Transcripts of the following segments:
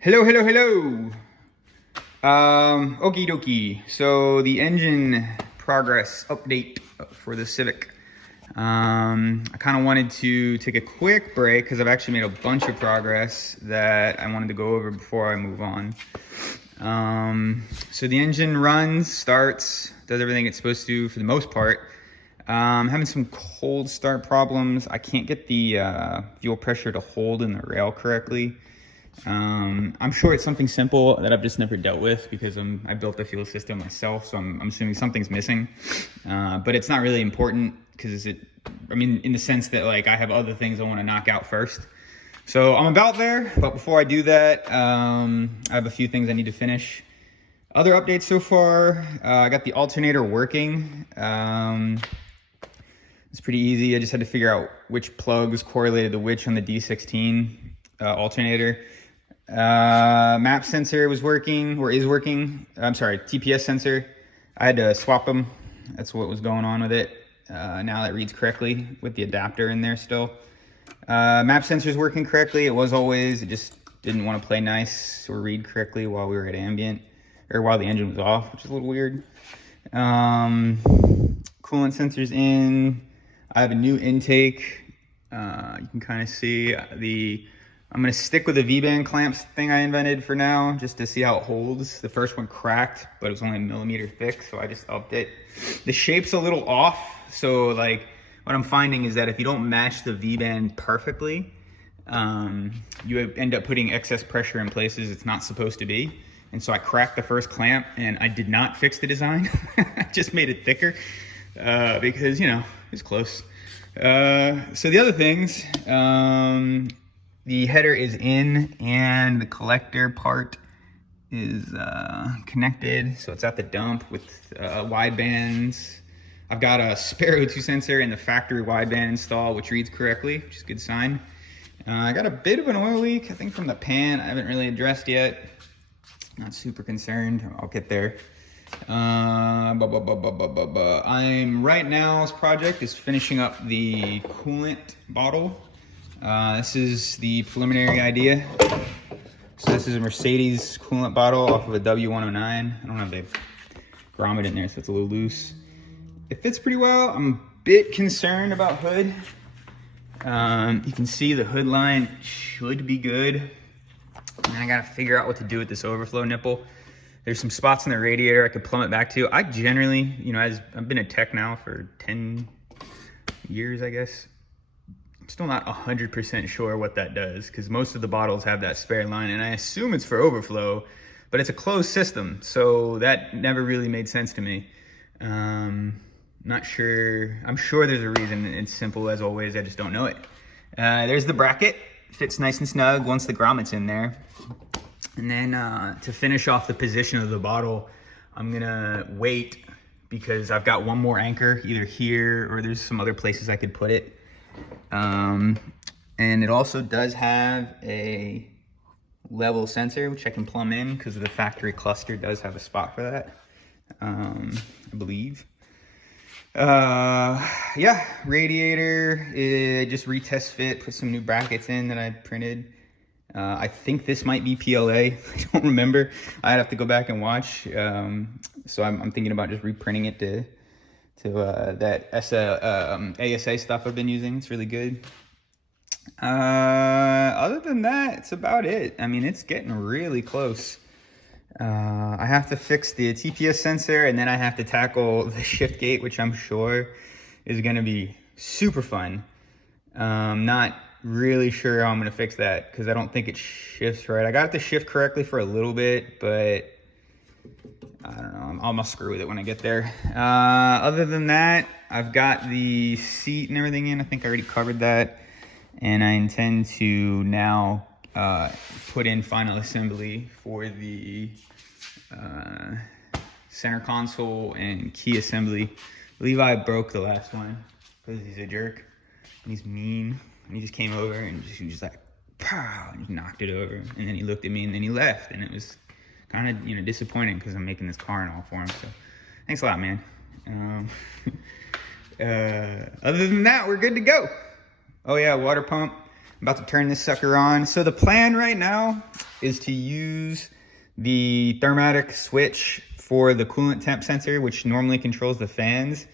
Hello, hello, hello. Okie dokie. So the engine progress update for the Civic. I kind of wanted to take a quick break because I've actually made a bunch of progress that I wanted to go over before I move on. So the engine runs, starts, does everything it's supposed to for the most part. Having some cold start problems. I can't get the fuel pressure to hold in the rail correctly. I'm sure it's something simple that I've just never dealt with because I built the fuel system myself, so I'm assuming something's missing. But it's not really important because in the sense that like I have other things I want to knock out first. So I'm about there, but before I do that, I have a few things I need to finish. Other updates so far, I got the alternator working. It's pretty easy. I just had to figure out which plugs correlated to which on the D16 alternator. Map sensor was working, or is working. I'm sorry, TPS sensor. I had to swap them. That's what was going on with it. Now that reads correctly with the adapter in there still. Map sensor is working correctly. It was always, it just didn't want to play nice or read correctly while we were at ambient, or while the engine was off, which is a little weird. Coolant sensor's in. I have a new intake. You can kind of see I'm going to stick with the V-band clamps thing I invented for now, just to see how it holds. The first one cracked, but it was only a millimeter thick, so I just upped it. The shape's a little off, so like what I'm finding is that if you don't match the V-band perfectly, you end up putting excess pressure in places it's not supposed to be. And so I cracked the first clamp, and I did not fix the design. I just made it thicker because, it's close. So the other things, the header is in and the collector part is connected. So it's at the dump with widebands. I've got a spare O2 sensor and the factory wideband installed, which reads correctly, which is a good sign. I got a bit of an oil leak, I think from the pan. I haven't really addressed yet. Not super concerned. I'll get there. I'm right now, this project is finishing up the coolant bottle. This is the preliminary idea. So this is a Mercedes coolant bottle off of a W109. I don't have the grommet in there, so it's a little loose. It fits pretty well. I'm a bit concerned about hood. You can see the hood line should be good. And I gotta figure out what to do with this overflow nipple. There's some spots in the radiator I could plumb it back to. I generally, as I've been a tech now for 10 years, I guess. I'm still not 100% sure what that does because most of the bottles have that spare line and I assume it's for overflow, but it's a closed system. So that never really made sense to me. Not sure. I'm sure there's a reason. It's simple as always. I just don't know it. There's the bracket. Fits nice and snug once the grommet's in there. And then to finish off the position of the bottle, I'm gonna wait because I've got one more anchor either here or there's some other places I could put it. And it also does have a level sensor, which I can plumb in because the factory cluster does have a spot for that, I believe. Yeah, radiator, just retest fit, put some new brackets in that I printed. I think this might be PLA. I don't remember. I'd have to go back and watch. So I'm thinking about just reprinting it to that ASA stuff I've been using. It's really good. Other than that, it's about it. It's getting really close. I have to fix the TPS sensor and then I have to tackle the shift gate, which I'm sure is going to be super fun. Not really sure how I'm going to fix that because I don't think it shifts right. I got it to shift correctly for a little bit, but I don't know. I'm gonna screw with it when I get there. Other than that, I've got the seat and everything in. I think I already covered that. And I intend to now put in final assembly for the center console and key assembly. Levi broke the last one because he's a jerk and he's mean. And he just came over and he was just like, pow, and he knocked it over. And then he looked at me and then he left. And it was kind of, disappointing because I'm making this car and all for him. So thanks a lot, man. Other than that, we're good to go. Oh yeah, water pump. I'm about to turn this sucker on. So the plan right now is to use the thermatic switch for the coolant temp sensor, which normally controls the fans.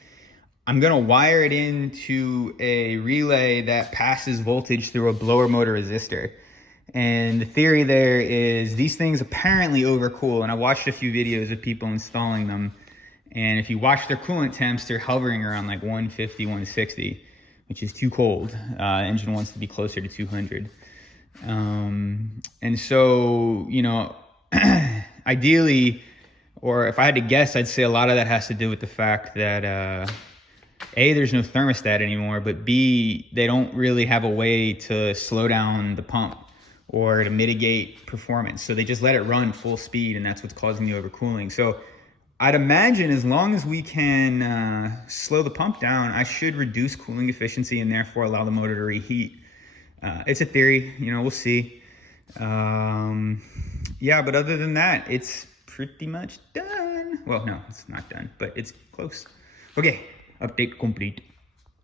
I'm gonna wire it into a relay that passes voltage through a blower motor resistor. And the theory there is these things apparently overcool, and I watched a few videos of people installing them, and if you watch their coolant temps, they're hovering around like 150, 160, which is too cold. Engine wants to be closer to 200. And so, you know, ideally, or if I had to guess, I'd say a lot of that has to do with the fact that A, there's no thermostat anymore, but B, they don't really have a way to slow down the pump or to mitigate performance. So they just let it run full speed, and that's what's causing the overcooling. So I'd imagine as long as we can slow the pump down, I should reduce cooling efficiency and therefore allow the motor to reheat. It's a theory, you know, we'll see. Yeah, but other than that, it's pretty much done. Well, no, it's not done, but it's close. Okay, update complete.